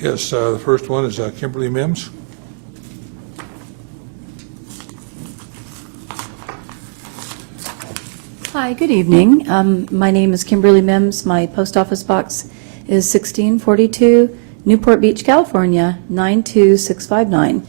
Yes, the first one is Kimberly Mims. Hi, good evening. My name is Kimberly Mims. My post office box is 1642 Newport Beach, California, 92659.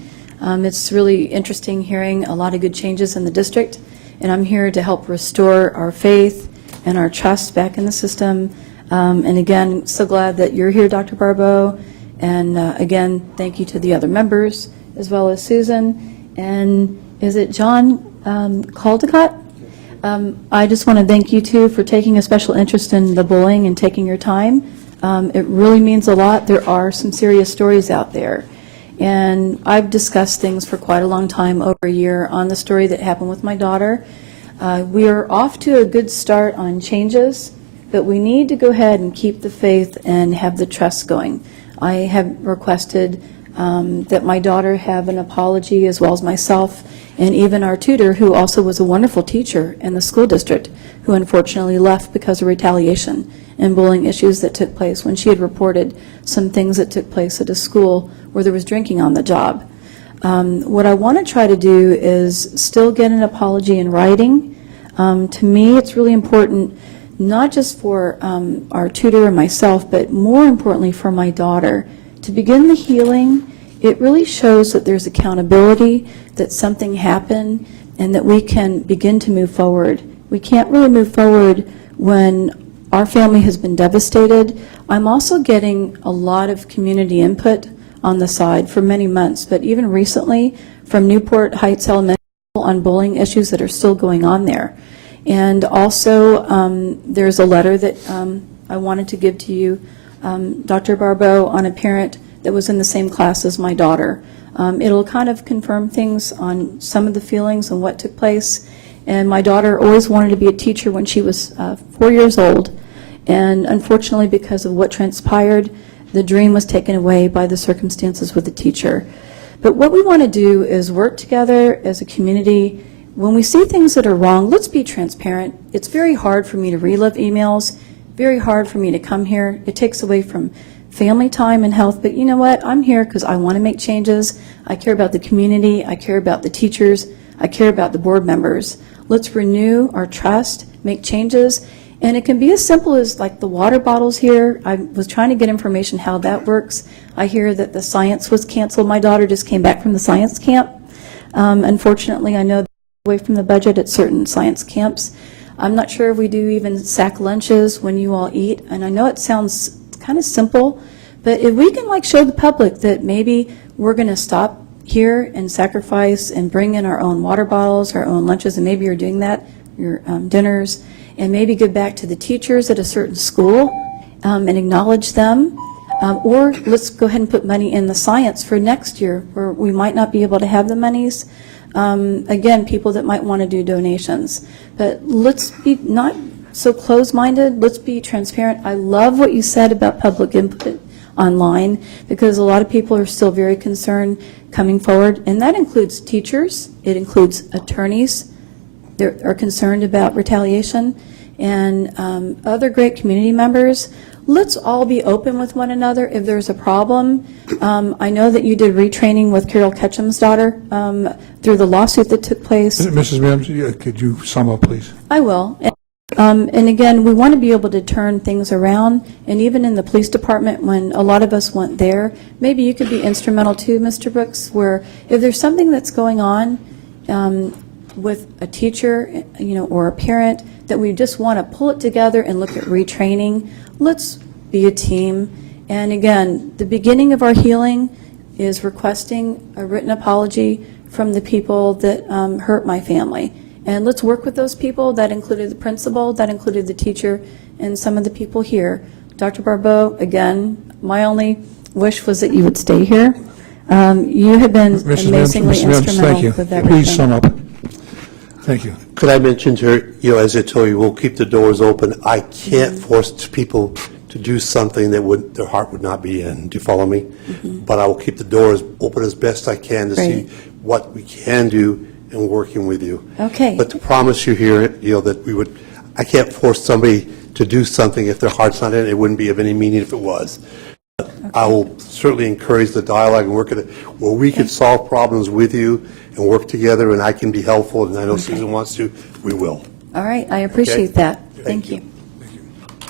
It's really interesting hearing a lot of good changes in the district, and I'm here to help restore our faith and our trust back in the system. And again, so glad that you're here, Dr. Barbot. And again, thank you to the other members, as well as Susan. And is it John Caldecott? I just want to thank you, too, for taking a special interest in the bullying and taking your time. It really means a lot. There are some serious stories out there. And I've discussed things for quite a long time, over a year, on the story that happened with my daughter. We are off to a good start on changes, but we need to go ahead and keep the faith and have the trust going. I have requested that my daughter have an apology, as well as myself, and even our tutor, who also was a wonderful teacher in the school district, who unfortunately left because of retaliation and bullying issues that took place when she had reported some things that took place at a school where there was drinking on the job. What I want to try to do is still get an apology in writing. To me, it's really important, not just for our tutor and myself, but more importantly for my daughter. To begin the healing, it really shows that there's accountability, that something happened, and that we can begin to move forward. We can't really move forward when our family has been devastated. I'm also getting a lot of community input on the side for many months, but even recently from Newport Heights Elementary on bullying issues that are still going on there. And also there's a letter that I wanted to give to you, Dr. Barbot, on a parent that was in the same class as my daughter. It'll kind of confirm things on some of the feelings and what took place. And my daughter always wanted to be a teacher when she was 4 years old. And unfortunately, because of what transpired, the dream was taken away by the circumstances with the teacher. But what we want to do is work together as a community. When we see things that are wrong, let's be transparent. It's very hard for me to relive emails, very hard for me to come here. It takes away from family time and health, but you know what? I'm here because I want to make changes. I care about the community. I care about the teachers. I care about the board members. Let's renew our trust, make changes, and it can be as simple as like the water bottles here. I was trying to get information how that works. I hear that the science was canceled. My daughter just came back from the science camp. Unfortunately, I know away from the budget at certain science camps. I'm not sure if we do even sack lunches when you all eat, and I know it sounds kind of simple, but if we can like show the public that maybe we're going to stop here and sacrifice and bring in our own water bottles, our own lunches, and maybe you're doing that, your dinners, and maybe give back to the teachers at a certain school and acknowledge them, or let's go ahead and put money in the science for next year where we might not be able to have the monies. Again, people that might want to do donations, but let's be not so closed-minded. Let's be transparent. I love what you said about public input online, because a lot of people are still very concerned coming forward, and that includes teachers, it includes attorneys that are concerned about retaliation, and other great community members. Let's all be open with one another if there's a problem. I know that you did retraining with Carol Ketchum's daughter through the lawsuit that took place. Mrs. Mims, could you sum up, please? I will. And again, we want to be able to turn things around, and even in the police department, when a lot of us went there, maybe you could be instrumental too, Mr. Brooks, where if there's something that's going on with a teacher, or a parent, that we just want to pull it together and look at retraining. Let's be a team. And again, the beginning of our healing is requesting a written apology from the people that hurt my family. And let's work with those people. That included the principal, that included the teacher, and some of the people here. Dr. Barbot, again, my only wish was that you would stay here. You have been amazingly instrumental with everything. Please sum up. Thank you. Could I mention to her, as I told you, we'll keep the doors open. I can't force people to do something that their heart would not be in. Do you follow me? But I will keep the doors open as best I can to see what we can do in working with you. Okay. But to promise you here, that I can't force somebody to do something if their heart's not in it. It wouldn't be of any meaning if it was. I will certainly encourage the dialogue and work at it, where we can solve problems with you and work together, and I can be helpful, and I know Susan wants to, we will. All right, I appreciate that. Thank you.